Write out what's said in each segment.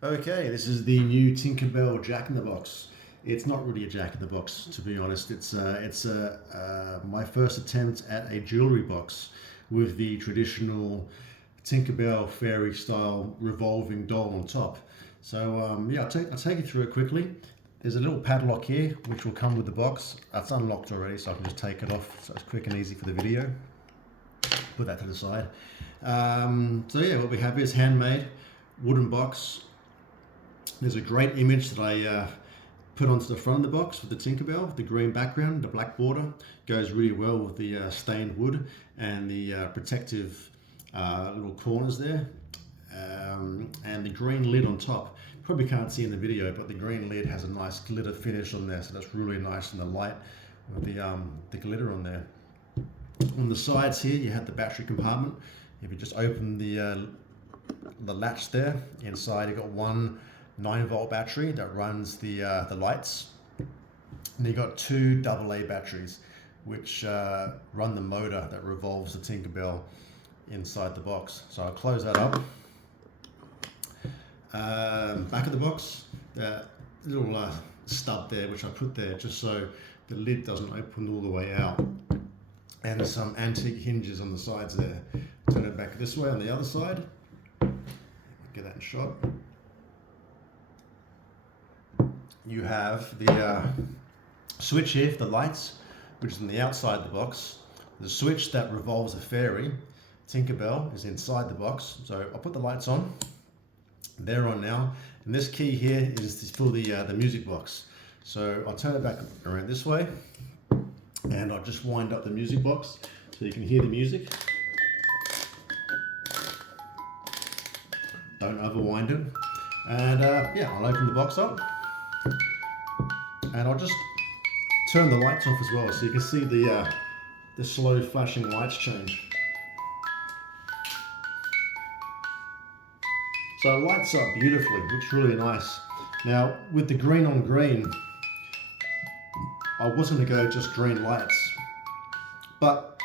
Okay, this is the new Tinkerbell Jack-in-the-Box. It's not really a Jack-in-the-Box, to be honest. It's my first attempt at a jewellery box with the traditional Tinkerbell fairy style revolving doll on top. So yeah, I'll take you through it quickly. There's a little padlock here, which will come with the box. That's unlocked already, so I can just take it off. So it's quick and easy for the video. Put that to the side. So yeah, what we have is handmade wooden box. There's a great image that I put onto the front of the box with the Tinkerbell, the green background, the black border. Goes really well with the stained wood and the protective little corners there. And the green lid on top. Probably can't see in the video, but the green lid has a nice glitter finish on there, so that's really nice in the light with the glitter on there. On the sides here, you have the battery compartment. If you just open the latch there, inside you've got one 9-volt battery that runs the lights. And you've got two AA batteries, which run the motor that revolves the Tinkerbell inside the box. So I'll close that up. Back of the box, that little stub there, which I put there just so the lid doesn't open all the way out. And some antique hinges on the sides there. Turn it back this way on the other side. Get that in shot. You have the switch here for the lights, which is on the outside of the box. The switch that revolves the fairy, Tinkerbell, is inside the box. So I'll put the lights on. They're on now. And this key here is for the music box. So I'll turn it back around this way. And I'll just wind up the music box so you can hear the music. Don't overwind it. And yeah, I'll open the box up. And I'll just turn the lights off as well so you can see the slow flashing lights change. So it lights up beautifully, looks really nice. Now with the green on green, I was going to go just green lights, but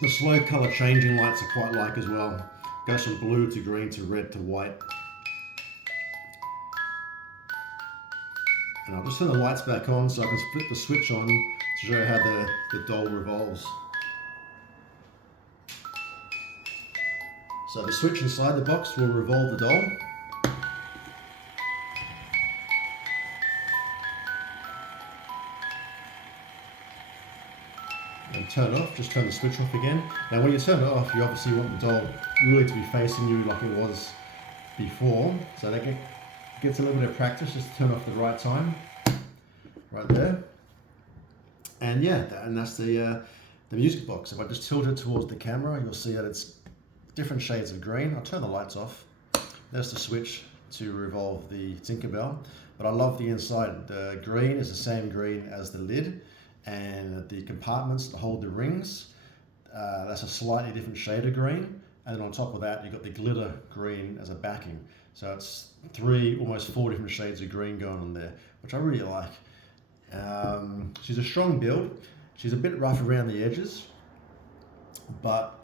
the slow color changing lights I quite like as well. Goes from blue to green to red to white. And I'll just turn the lights back on so I can flip the switch on to show how the doll revolves. So the switch inside the box will revolve the doll. And turn it off, just turn the switch off again. Now when you turn it off, you obviously want the doll really to be facing you like it was before. So that gets a little bit of practice, just to turn off the right time. Right there. And yeah, that's the music box. If I just tilt it towards the camera, you'll see that it's different shades of green. I'll turn the lights off. There's the switch to revolve the Tinkerbell. But I love the inside. The green is the same green as the lid. And the compartments that hold the rings, that's a slightly different shade of green. And then on top of that, you've got the glitter green as a backing. So it's almost four different shades of green going on there, which I really like. She's a strong build. She's a bit rough around the edges, but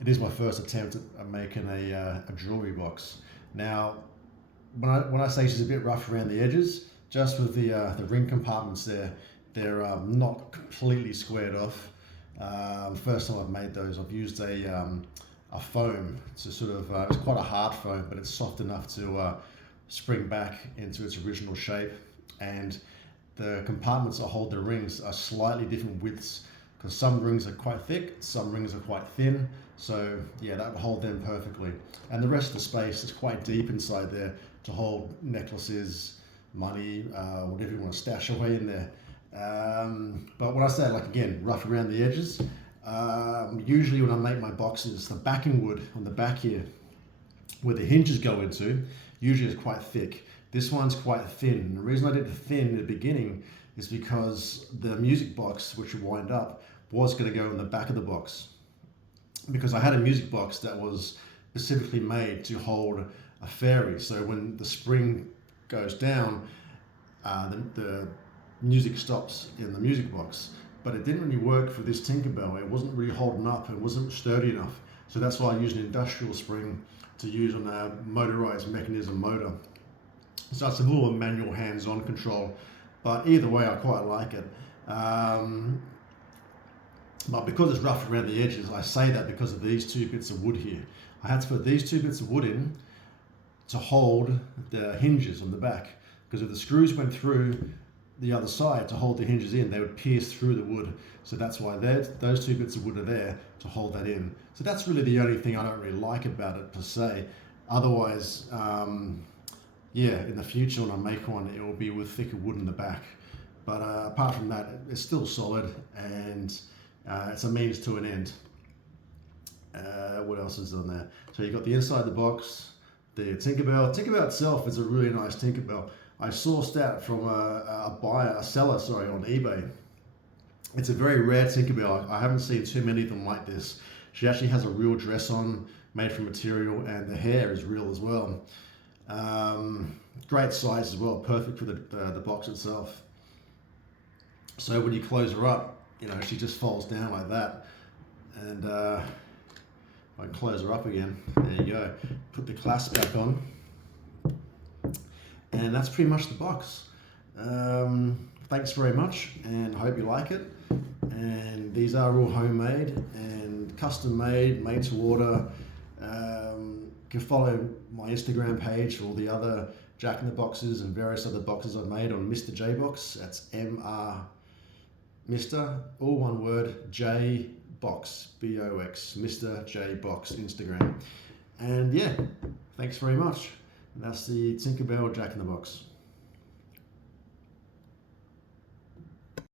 it is my first attempt at making a jewelry box. Now, when I say she's a bit rough around the edges, just with the ring compartments there, they're not completely squared off. First time I've made those, I've used a foam to sort of, it's quite a hard foam, but it's soft enough to spring back into its original shape. And the compartments that hold the rings are slightly different widths, because some rings are quite thick, some rings are quite thin. So yeah, that would hold them perfectly. And the rest of the space is quite deep inside there to hold necklaces, money, whatever you want to stash away in there. But when I say, like, again, rough around the edges, usually when I make my boxes, the backing wood on the back here, where the hinges go into, usually is quite thick. This one's quite thin. And the reason I did it thin in the beginning is because the music box, which would wind up, was going to go in the back of the box. Because I had a music box that was specifically made to hold a fairy. So when the spring goes down, the music stops in the music box. But it didn't really work for this Tinkerbell. It wasn't really holding up. It wasn't sturdy enough. So that's why I used an industrial spring to use on a motorized mechanism motor. So it's a little manual hands-on control, but either way I quite like it. But because it's rough around the edges, I say that because of these two bits of wood here. I had to put these two bits of wood in to hold the hinges on the back, because if the screws went through the other side to hold the hinges in, they would pierce through the wood. So that's why those two bits of wood are there to hold that in. So that's really the only thing I don't really like about it per se. Otherwise, yeah, in the future when I make one, it will be with thicker wood in the back. But apart from that, it's still solid, and it's a means to an end. What else is on there? So you've got the inside the box, the Tinkerbell. Tinkerbell itself is a really nice Tinkerbell. I sourced that from a seller, on eBay. It's a very rare Tinkerbell. I haven't seen too many of them like this. She actually has a real dress on, made from material, and the hair is real as well. Great size as well, perfect for the box itself. So when you close her up, she just folds down like that. And I can close her up again. There you go. Put the clasp back on. And that's pretty much the box. Thanks very much, and I hope you like it. And these are all homemade and custom made to order. You can follow my Instagram page for all the other Jack in the Boxes and various other boxes I've made on Mr. J Box. That's Mr. all one word, J Box, B-O-X, Mr. J Box, Instagram. And yeah, thanks very much. And that's the Tinkerbell Jack in the Box.